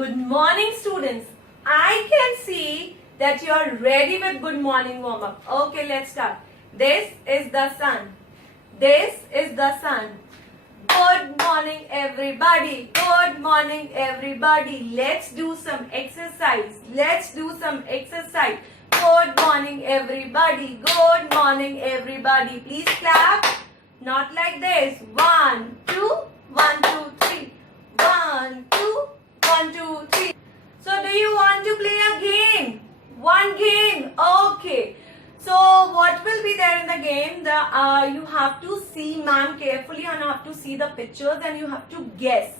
Good morning, students. I can see that you are ready with good morning warm up. Okay, let's start. This is the sun. This is the sun. Good morning, everybody. Good morning, everybody. Let's do some exercise. Let's do some exercise. Good morning, everybody. Good morning, everybody. Please clap. Not like this. 1, 2, 1, 2, 3. 1, 2, 1, 2, 3. So do you want to play a game? One game. Okay. So what will be there in the game? You have to see ma'am carefully and have to see the pictures and you have to guess.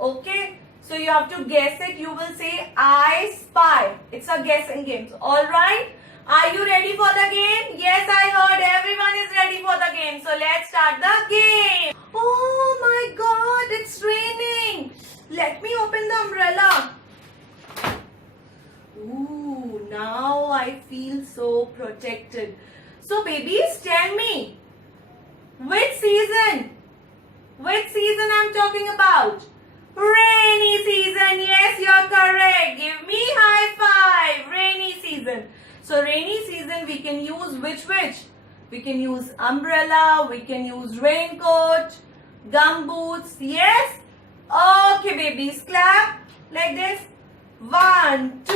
Okay. So you have to guess it. You will say I spy. It's a guessing game. Alright. Are you ready for the game? Yes, I heard everyone is ready for the game. So let's start the game. Oh my God, it's raining. Let me open the umbrella. Ooh, now I feel so protected. So babies, tell me, which season? Which season I'm talking about? Rainy season. Yes, you're correct. Give me high five. Rainy season. So rainy season we can use which? We can use umbrella, we can use raincoat, gumboots. Yes? Okay babies, clap like this. 1, 2,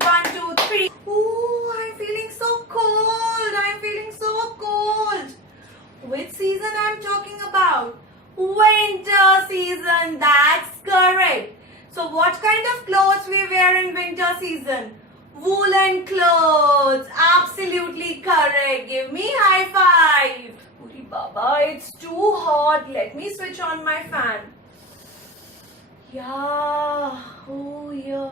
1, 2, 3. Ooh, I'm feeling so cold. I'm feeling so cold. Which season I'm talking about? Winter season. That's correct. So what kind of clothes we wear in winter season? Woolen clothes. Absolutely correct. Give me high five. Uri Baba, it's too hot. Let me switch on my fan. Yeah. Oh yeah.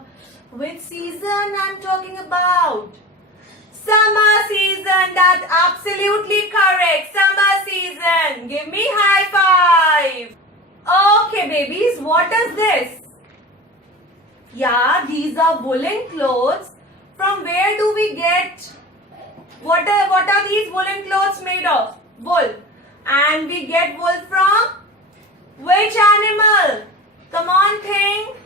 Which season I'm talking about? Summer season. That's absolutely correct. Summer season. Give me high five. Okay babies, what is this? Yeah, these are woolen clothes. From where do we get, what are these woolen clothes made of? Wool. And we get wool from which animal? Come on, think.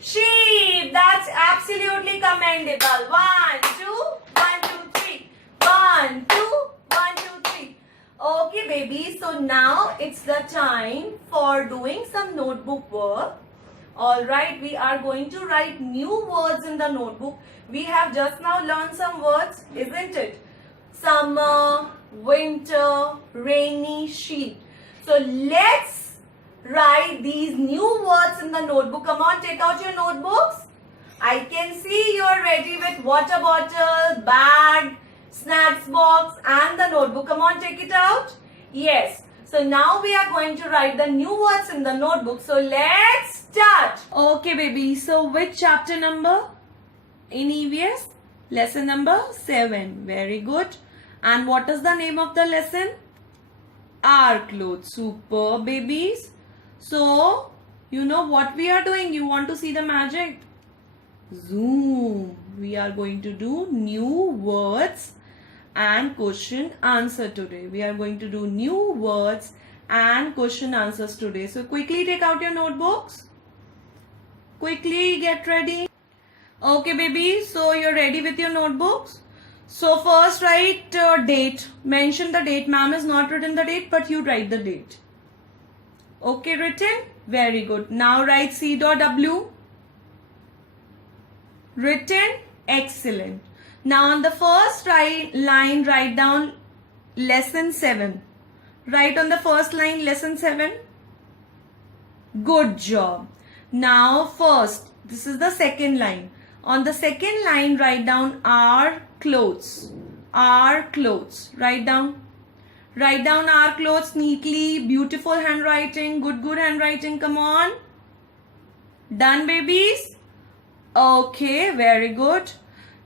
Sheep. That's absolutely commendable. 1, 2, 1, 2, 3. 1, 2, 1, 2, 3. Okay, baby. So now it's the time for doing some notebook work. Alright, we are going to write new words in the notebook. We have just now learned some words, isn't it? Summer, winter, rainy, sheep. So let's write these new words in the notebook. Come on, take out your notebooks. I can see you're ready with water bottle, bag, snacks box and the notebook. Come on, take it out. Yes. So now we are going to write the new words in the notebook. So let's start. Okay baby, so which chapter number in EVS? Lesson number 7. Very good. And what is the name of the lesson? Our clothes. Super babies. So you know what we are doing. You want to see the magic? Zoom. We are going to do new words and question answer today. We are going to do new words and question answers today. So quickly take out your notebooks. Quickly get ready. Okay baby, so you're ready with your notebooks. So first write date. Mention the date. Ma'am has not written the date, but you write the date. Okay, written? Very good. Now write C.W. Written? Excellent. Now on the first line write down lesson 7. Write on the first line lesson 7. Good job. Now first, this is the second line. On the second line write down our clothes. Our clothes. Write down. Write down our clothes neatly. Beautiful handwriting. Good handwriting. Come on. Done babies? Okay, very good.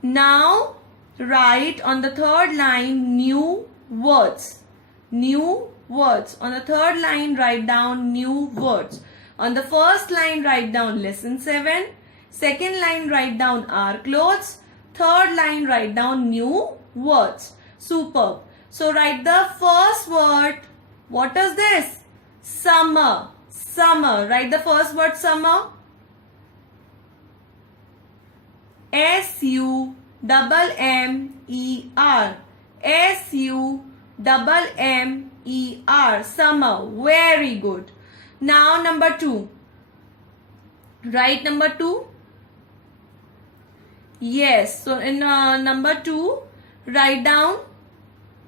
Now write on the third line new words. New words. On the third line write down new words. On the first line write down lesson 7. Second line write down our clothes. Third line write down new words. Superb. So write the first word. What is this? Summer. Summer. Write the first word summer. S-U-M-M-E-R. S-U-M-M-E-R. Summer. Very good. Now number 2. Write number 2. Yes. So in number 2, write down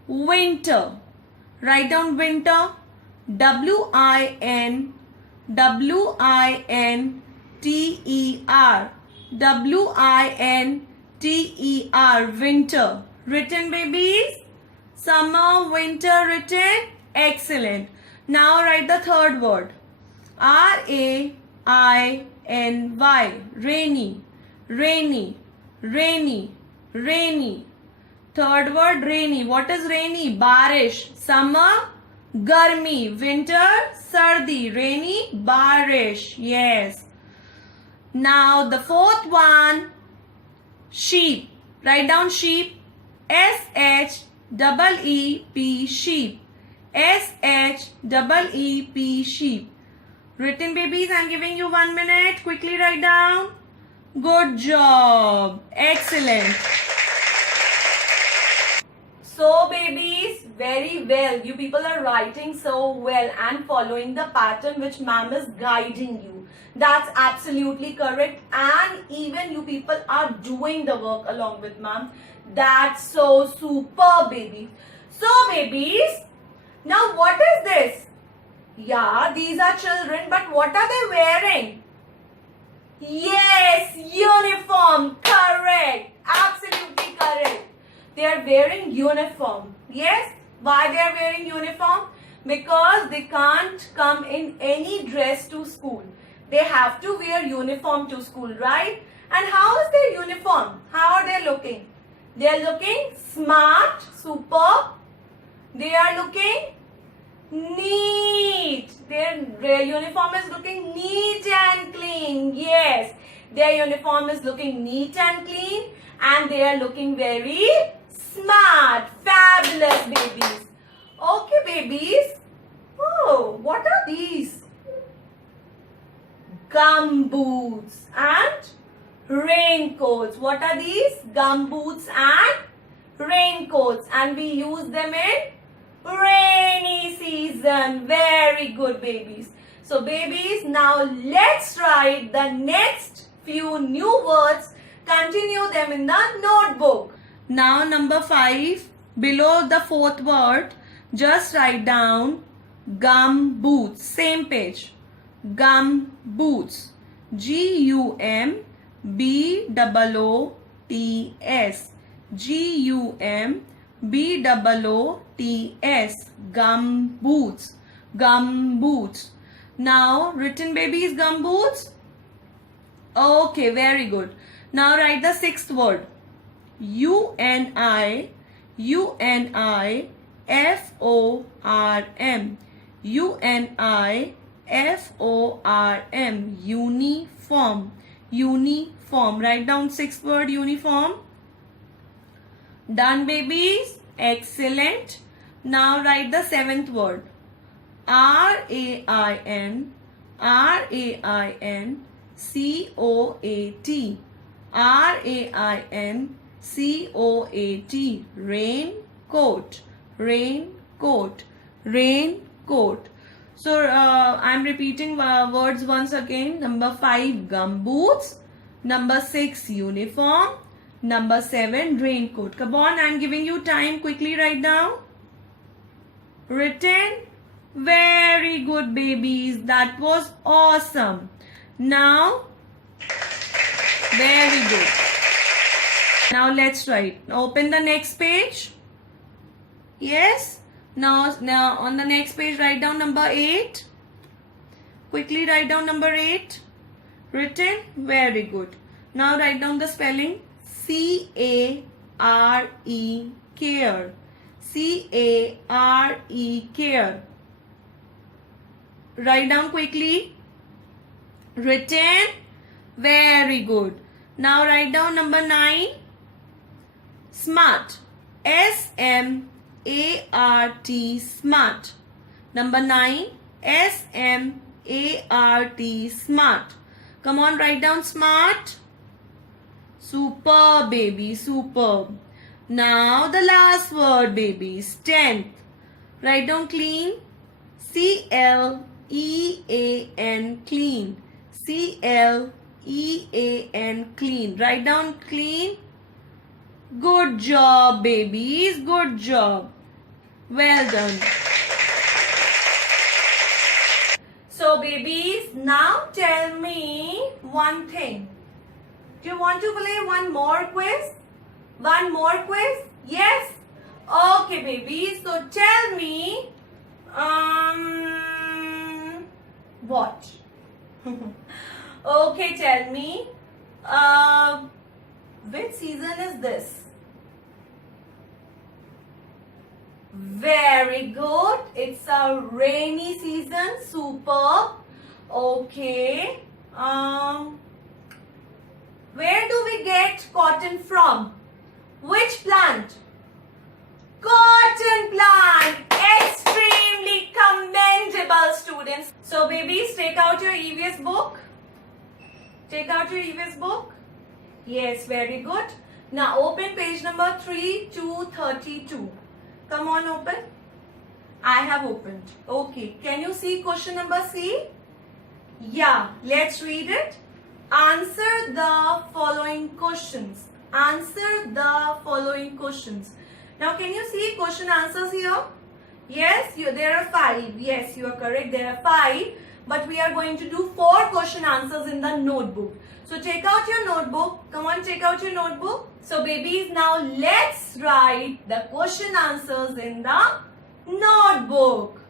winter. Write down winter. W-I-N-T-E-R. W-I-N-T-E-R. Winter. Written, babies? Summer, winter written? Excellent. Now write the third word. R-A-I-N-Y. Rainy. Rainy. Rainy. Rainy. Third word, rainy. What is rainy? Barish. Summer, garmi. Winter, sardi. Rainy, barish. Yes. Now the fourth one, sheep. Write down sheep. S-H-E-E-P. Sheep. S-H-E-E-P. Sheep. Written, babies? I'm giving you 1 minute. Quickly write down. Good job. Excellent. So babies, very well. You people are writing so well and following the pattern which ma'am is guiding you. That's absolutely correct. And even you people are doing the work along with ma'am. That's so super, babies. So babies, now what is this? Yeah, these are children, but what are they wearing? Yes, uniform. Correct. Absolutely correct. They are wearing uniform. Yes. Why they are wearing uniform? Because they can't come in any dress to school. They have to wear uniform to school, right? And how is their uniform? How are they looking? They are looking smart, superb. They are looking neat. Their uniform is looking neat and clean. Yes, their uniform is looking neat and clean, and they are looking very smart. Fabulous, babies. Okay, babies. Oh, what are these? Gum boots and raincoats. What are these? Gum boots and raincoats, and we use them in rainy season. Very good, babies. So babies, now let's write the next few new words. Continue them in the notebook. Now number 5, below the fourth word, just write down gum boots. Same page. Gum boots. G-U-M-B-O-O-T-S. G-U-M-B-O-O-T-S. Gum boots. Gum boots. Now written, babies, gum boots. Okay, very good. Now write the sixth word. U-N-I-F-O-R-M. U-N-I-F-O-R-M. Uniform. Uniform. Write down sixth word, uniform. Done, babies? Excellent. Now write the seventh word. R-A-I-N. R-A-I-N-C-O-A-T. R-A-I-N-C-O-A-T. Raincoat. Raincoat. Raincoat. So I'm repeating words once again. Number 5, gum boots. Number 6, uniform. Number 7, raincoat. Come on, I'm giving you time. Quickly write down. Written. Very good, babies. That was awesome. Now, very good. Now let's write. Open the next page. Yes. Now on the next page, write down number 8. Quickly write down number 8. Written. Very good. Now write down the spelling. C-A-R-E, care. C-A-R-E, care. Write down quickly. Written. Very good. Now write down number 9. Smart. S-M-A-R-T, smart. Number 9. S-M-A-R-T, smart. Come on, write down smart. Superb, baby, superb. Now the last word, babies. 10th. Write down clean. C-L-E-A-N, clean. C-L-E-A-N, clean. Write down clean. Good job, babies. Good job. Well done. So, babies, now tell me one thing. Do you want to play one more quiz? One more quiz? Yes? Okay, babies. So, tell me, what? Okay, tell me, which season is this? Very good. It's a rainy season. Superb. Okay. Where do we get cotton from? Which plant? Cotton plant. Extremely commendable, students. So, babies, take out your EVS book. Take out your EVS book. Yes, very good. Now, open page number 3232. Come on, open. I have opened. Okay. Can you see question number C? Yeah. Let's read it. Answer the following questions. Answer the following questions. Now, can you see question answers here? Yes, there are 5. Yes, you are correct. There are 5. But we are going to do 4 question answers in the notebook. So, take out your notebook. Come on, take out your notebook. So, babies, now let's write the question answers in the notebook.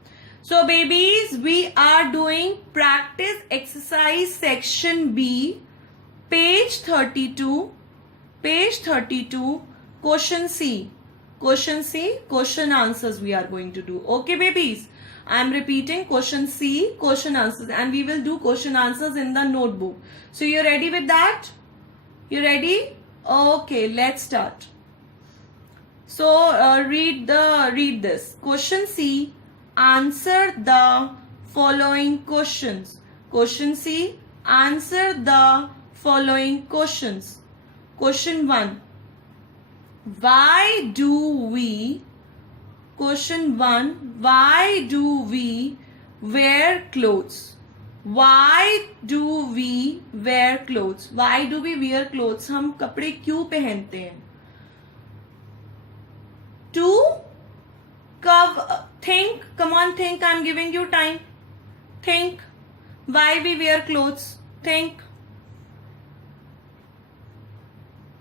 So, babies, we are doing practice exercise section B, page 32. Page 32, question C. Question C, question answers we are going to do. Okay, babies? I am repeating question C, question answers, and we will do question answers in the notebook. So, you ready with that? You ready? Okay, let's start. So, read this. Question C, answer the following questions. Question C, answer the following questions. Question 1. Why do we, question 1, why do we wear clothes? Why do we wear clothes? Why do we wear clothes? हम कपड़े क्यों पहनते हैं? To cover, think, come on, think, I'm giving you time. Think, why we wear clothes? Think.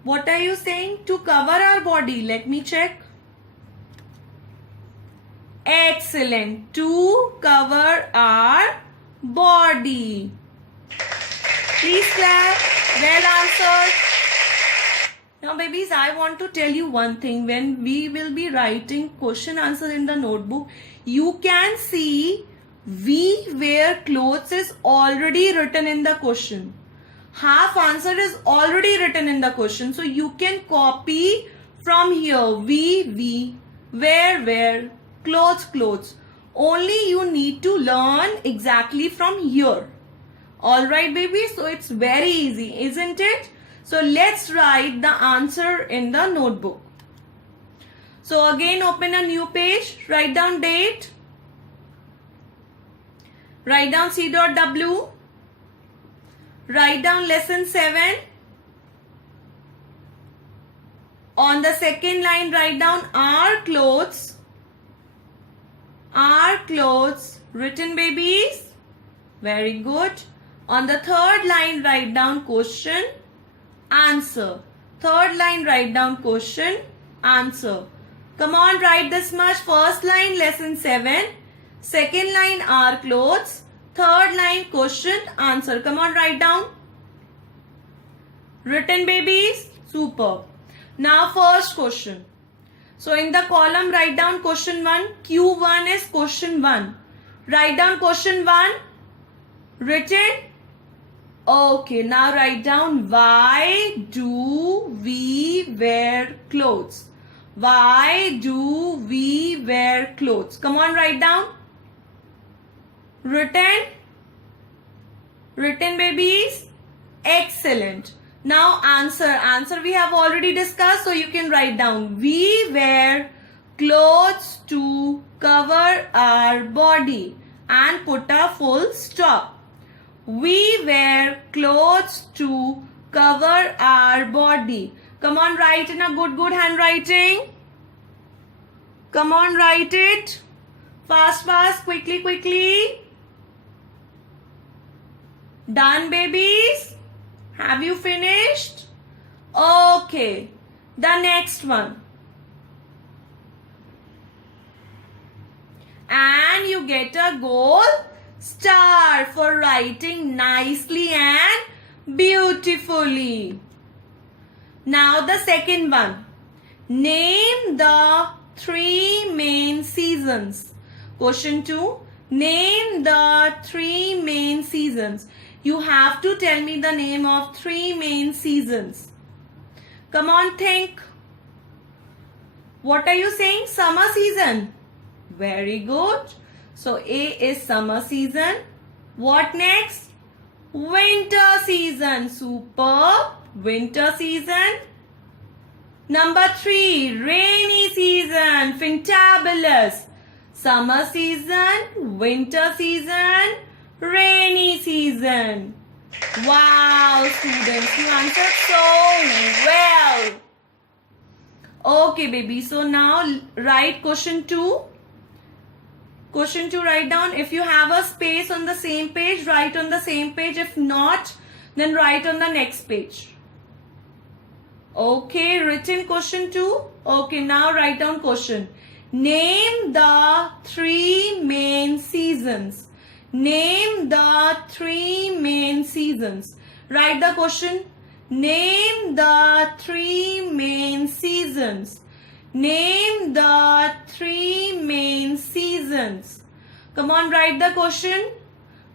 What are you saying? To cover our body. Let me check. Excellent. To cover our body. Please clap. Well answered. Now, babies, I want to tell you one thing. When we will be writing question answer in the notebook, you can see we wear clothes is already written in the question. Half answer is already written in the question. So, you can copy from here. We, wear, clothes. Only you need to learn exactly from here. Alright, baby. So, it's very easy, isn't it? So, let's write the answer in the notebook. So, again, open a new page. Write down date. Write down C.W. Write down lesson 7. On the second line, write down our clothes. Our clothes. Written, babies. Very good. On the third line, write down question, answer. Third line, write down question, answer. Come on, write this much. First line, lesson 7. Second line, our clothes. Third line, question, answer. Come on, write down. Written, babies. Super. Now, first question. So, in the column, write down question 1. Q1 is question 1. Write down question 1. Written. Okay, now write down why do we wear clothes? Why do we wear clothes? Come on, write down. Written. Written, babies. Excellent. Now answer we have already discussed, so you can write down. We wear clothes to cover our body and put a full stop. We wear clothes to cover our body. Come on, write in a good handwriting. Come on, write it. Fast, quickly. Done, babies? Have you finished? Okay. The next one. And you get a gold star for writing nicely and beautifully. Now the second one. Name the 3 main seasons. Question 2. Name the 3 main seasons. You have to tell me the name of 3 main seasons. Come on, think. What are you saying? Summer season. Very good. So A is summer season. What next? Winter season. Superb. Winter season. Number 3, rainy season. Fantabulous. Summer season, winter season, rainy season. Wow, students, you answered so well. Okay, baby. So now write question 2. Question 2, write down. If you have a space on the same page, write on the same page. If not, then write on the next page. Okay, written question 2. Okay, now write down question. Name the 3 main seasons. Name the 3 main seasons. Write the question. Name the 3 main seasons. Name the 3 main seasons. Come on, write the question.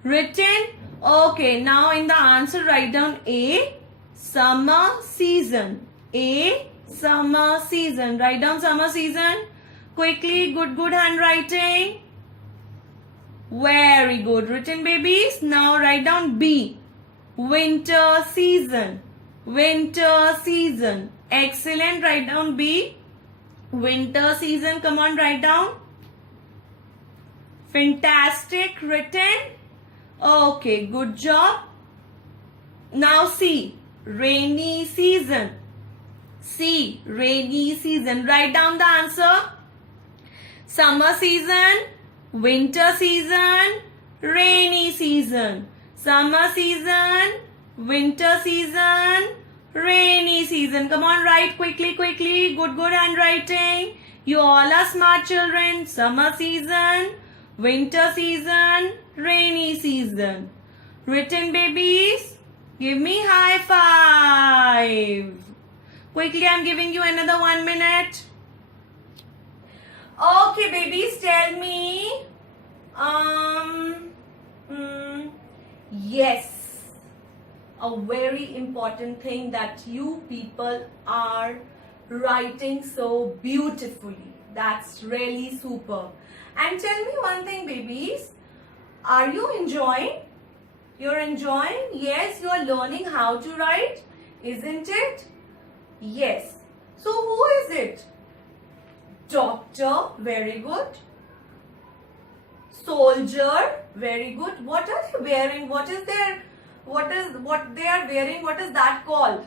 Written. Okay, now in the answer write down A, summer season. A, summer season. Write down summer season. Quickly, good handwriting. Very good. Written, babies. Now write down B, winter season. Winter season. Excellent. Write down B, winter season. Come on, write down. Fantastic. Written. Okay, good job. Now C, rainy season. C, rainy season. Write down the answer. Summer season, winter season, rainy season. Summer season, winter season, rainy season. Come on, write quickly. Good handwriting. You all are smart children. Summer season, winter season, rainy season. Written, babies. Give me high five. Quickly, I'm giving you another 1 minute. Okay, babies, tell me. Yes. A very important thing that you people are writing so beautifully. That's really super. And tell me one thing, babies. Are you enjoying? You're enjoying? Yes, you are learning how to write, isn't it? Yes. So who is it? Doctor, very good. Soldier, very good. What are they wearing? What they are wearing? What is that called?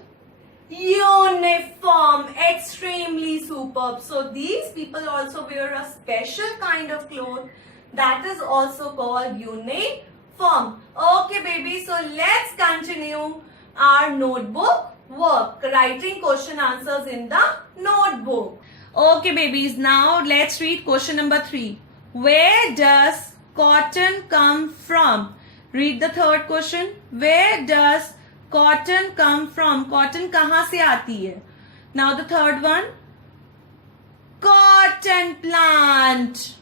Uniform. Extremely superb. So these people also wear a special kind of cloth that is also called uniform. Okay, baby. So let's continue our notebook work. Writing question answers in the notebook. Okay, babies. Now let's read question number 3. Where does cotton come from? Read the third question. Where does cotton come from? Cotton कहाँ से आती है? Now the third one. Cotton plant.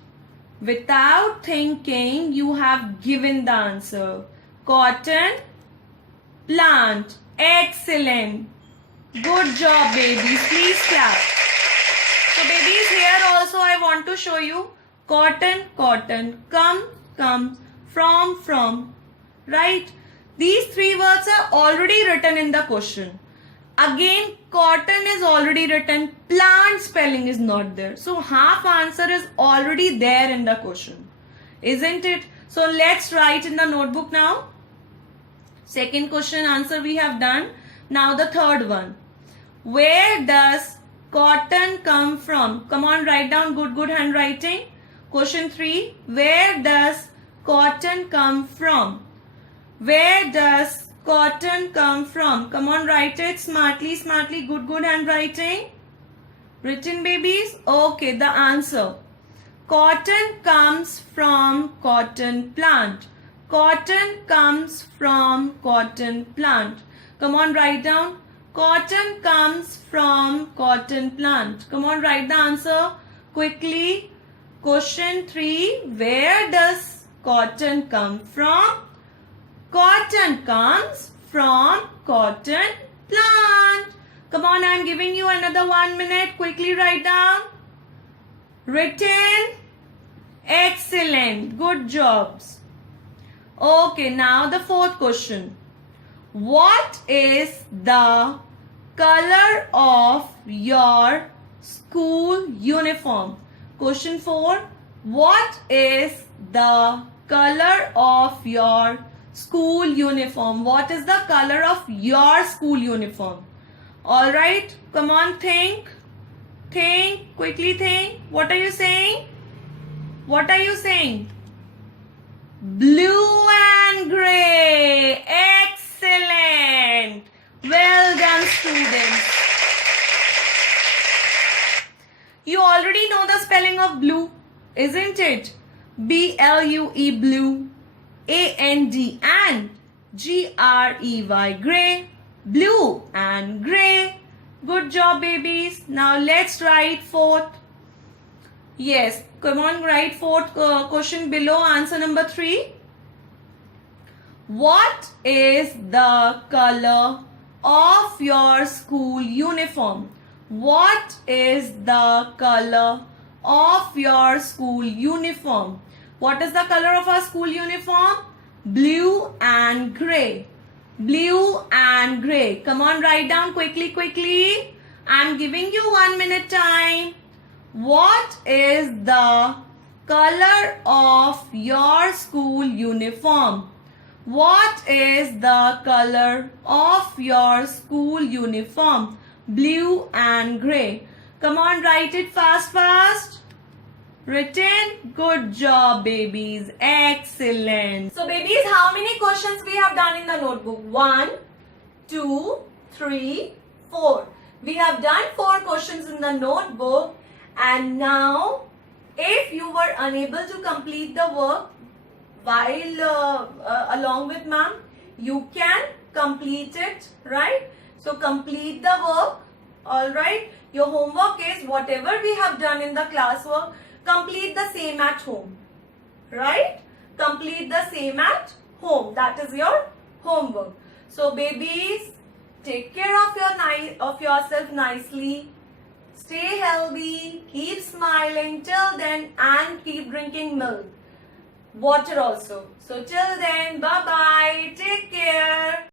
Without thinking, you have given the answer. Cotton plant. Excellent. Good job, babies. Please clap. So, babies, here also I want to show you cotton, come, from, right? These 3 words are already written in the question. Again, cotton is already written. Plant spelling is not there. So half answer is already there in the question. Isn't it? So let's write in the notebook now. Second question answer we have done. Now the third one. Where does cotton come from? Come on, write down. Good handwriting. Question 3. Where does cotton come from? Where does cotton come from? Come on, write it smartly. Good handwriting. Written, babies? Okay, the answer. Cotton comes from cotton plant. Cotton comes from cotton plant. Come on, write down. Cotton comes from cotton plant. Come on, write the answer quickly. Question 3. Where does cotton come from? Cotton comes from cotton plant. Come on, I am giving you another 1 minute. Quickly write down. Written. Excellent. Good jobs. Okay, now the fourth question. What is the color of your school uniform? Question 4. What is the color of your school uniform? What is the color of your school uniform? Alright, come on, think. Think, quickly think. What are you saying? What are you saying? Blue and grey. Excellent. Well done, students. You already know the spelling of blue, isn't it? B-L-U-E, blue. A-N-D and G-R-E-Y, grey. Blue and grey. Good job, babies. Now let's write fourth. Yes, come on, write fourth question below answer number 3. What is the color of your school uniform? What is the color of your school uniform? What is the color of our school uniform? Blue and grey. Blue and grey. Come on, write down quickly. I'm giving you 1 minute time. What is the color of your school uniform? What is the color of your school uniform? Blue and grey. Come on, write it fast. Written. Good job, babies. Excellent. So, babies, how many questions we have done in the notebook? 1, 2, 3, 4. We have done 4 questions in the notebook. And now, if you were unable to complete the work while along with ma'am, you can complete it, right? So complete the work, alright? Your homework is whatever we have done in the classwork, complete the same at home, right? Complete the same at home. That is your homework. So babies, take care of yourself nicely. Stay healthy, keep smiling till then, and keep drinking milk. Water also. So till then, bye-bye. Take care.